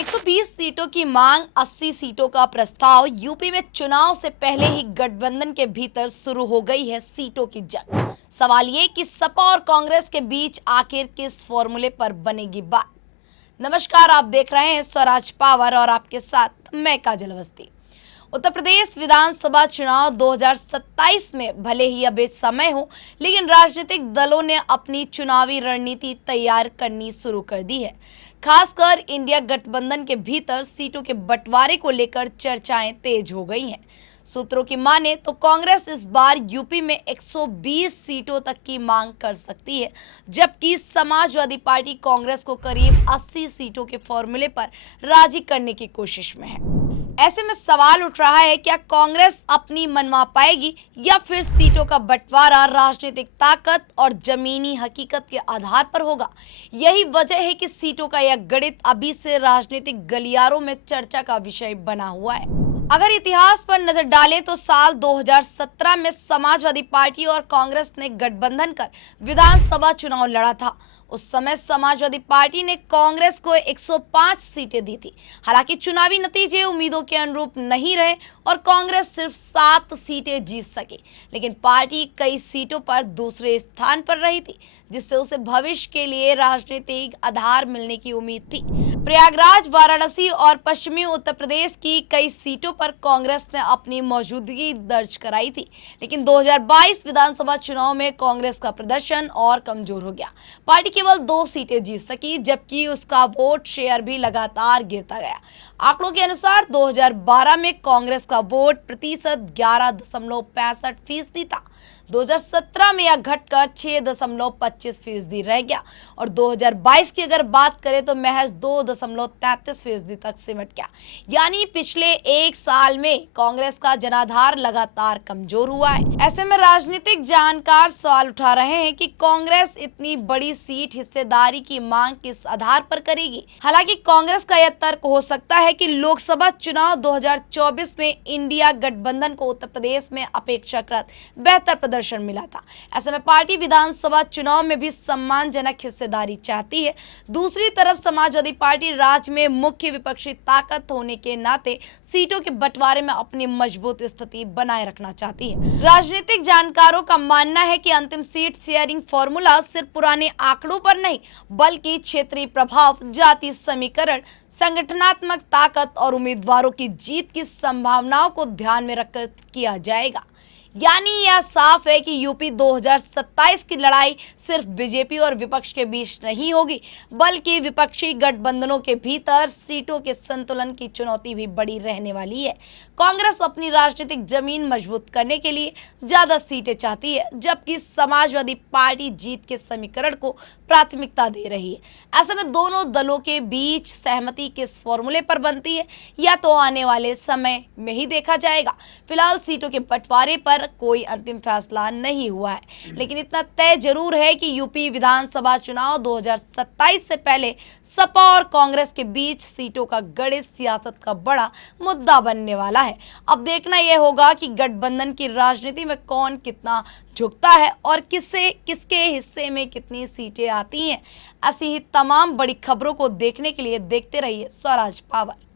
120 सीटों की मांग, 80 सीटों का प्रस्ताव। यूपी में चुनाव से पहले ही गठबंधन के भीतर शुरू हो गई है सीटों की जंग। सवाल ये कि सपा और कांग्रेस के बीच आखिर किस फॉर्मूले पर बनेगी बात। नमस्कार, आप देख रहे हैं स्वराज पावर और आपके साथ मैं काजल अवस्थी। उत्तर प्रदेश विधानसभा चुनाव 2027 में भले ही अभी समय हो, लेकिन राजनीतिक दलों ने अपनी चुनावी रणनीति तैयार करनी शुरू कर दी है। खासकर इंडिया गठबंधन के भीतर सीटों के बंटवारे को लेकर चर्चाएं तेज हो गई हैं। सूत्रों की माने तो कांग्रेस इस बार यूपी में 120 सीटों तक की मांग कर सकती है, जबकि समाजवादी पार्टी कांग्रेस को करीब 80 सीटों के फॉर्मूले पर राजी करने की कोशिश में है। ऐसे में सवाल उठ रहा है, क्या कांग्रेस अपनी मनवा पाएगी या फिर सीटों का बंटवारा राजनीतिक ताकत और जमीनी हकीकत के आधार पर होगा। यही वजह है कि सीटों का यह गणित अभी से राजनीतिक गलियारों में चर्चा का विषय बना हुआ है। अगर इतिहास पर नजर डालें तो साल 2017 में समाजवादी पार्टी और कांग्रेस ने गठबंधन कर विधानसभा चुनाव लड़ा था। उस समय समाजवादी पार्टी ने कांग्रेस को 105 सीटें दी थी। हालांकि चुनावी नतीजे उम्मीदों के अनुरूप नहीं रहे और कांग्रेस सिर्फ 7 सीटें जीत सकी, लेकिन पार्टी कई सीटों पर दूसरे स्थान पर रही थी, जिससे उसे भविष्य के लिए राजनीतिक आधार मिलने की उम्मीद थी। प्रयागराज, वाराणसी और पश्चिमी उत्तर प्रदेश की कई सीटों पर कांग्रेस ने अपनी मौजूदगी दर्ज कराई थी, लेकिन 2022 विधानसभा चुनाव में कांग्रेस का प्रदर्शन और कमजोर हो गया। पार्टी केवल 2 सीटें जीत सकी, जबकि उसका वोट शेयर भी लगातार गिरता गया। आंकड़ों के अनुसार 2012 में कांग्रेस का वोट प्रतिशत 11.65% था। 2017 में यह घटकर 6.25% रह गया और 2022 की अगर बात करें तो महज 2.33% तक सिमट गया। यानी पिछले 1 साल में कांग्रेस का जनाधार लगातार कमजोर हुआ है। ऐसे में राजनीतिक जानकार सवाल उठा रहे हैं कि कांग्रेस इतनी बड़ी सीट हिस्सेदारी की मांग किस आधार पर करेगी। हालांकि कांग्रेस का यह तर्क हो सकता है कि लोकसभा चुनाव 2024 में इंडिया गठबंधन को उत्तर प्रदेश में अपेक्षाकृत बेहतर प्रदर्शन मिला था। ऐसे में पार्टी विधानसभा चुनाव में भी सम्मानजनक हिस्सेदारी चाहती है। दूसरी तरफ समाजवादी पार्टी राज्य में मुख्य विपक्षी ताकत होने के नाते सीटों के बंटवारे में अपनी मजबूत स्थिति बनाए रखना चाहती है। राजनीतिक जानकारों का मानना है कि अंतिम सीट शेयरिंग फॉर्मूला सिर्फ पुराने आंकड़ों पर नहीं, बल्कि क्षेत्रीय प्रभाव, जाति समीकरण, संगठनात्मक ताकत और उम्मीदवारों की जीत की संभावनाओं को ध्यान में रखकर किया जाएगा। यानी यह साफ है कि यूपी 2027 की लड़ाई सिर्फ बीजेपी और विपक्ष के बीच नहीं होगी, बल्कि विपक्षी गठबंधनों के भीतर सीटों के संतुलन की चुनौती भी बड़ी रहने वाली है। कांग्रेस अपनी राजनीतिक जमीन मजबूत करने के लिए ज्यादा सीटें चाहती है, जबकि समाजवादी पार्टी जीत के समीकरण को प्राथमिकता दे रही है। ऐसे में दोनों दलों के बीच सहमति किस फॉर्मूले पर बनती है, या तो आने वाले समय में ही देखा जाएगा। फिलहाल सीटों के बंटवारे पर कोई अंतिम फैसला नहीं हुआ है, लेकिन इतना तय जरूर है कि यूपी विधानसभा चुनाव 2027 से पहले सपा और कांग्रेस के बीच सीटों का गणित सियासत का बड़ा मुद्दा बनने वाला है। अब देखना यह होगा कि गठबंधन की राजनीति में कौन कितना झुकता है और किसके हिस्से में कितनी सीटें आती हैं। ऐसी ही तमाम बड़ी खबरों को देखने के लिए देखते रहिए स्वराज पावर।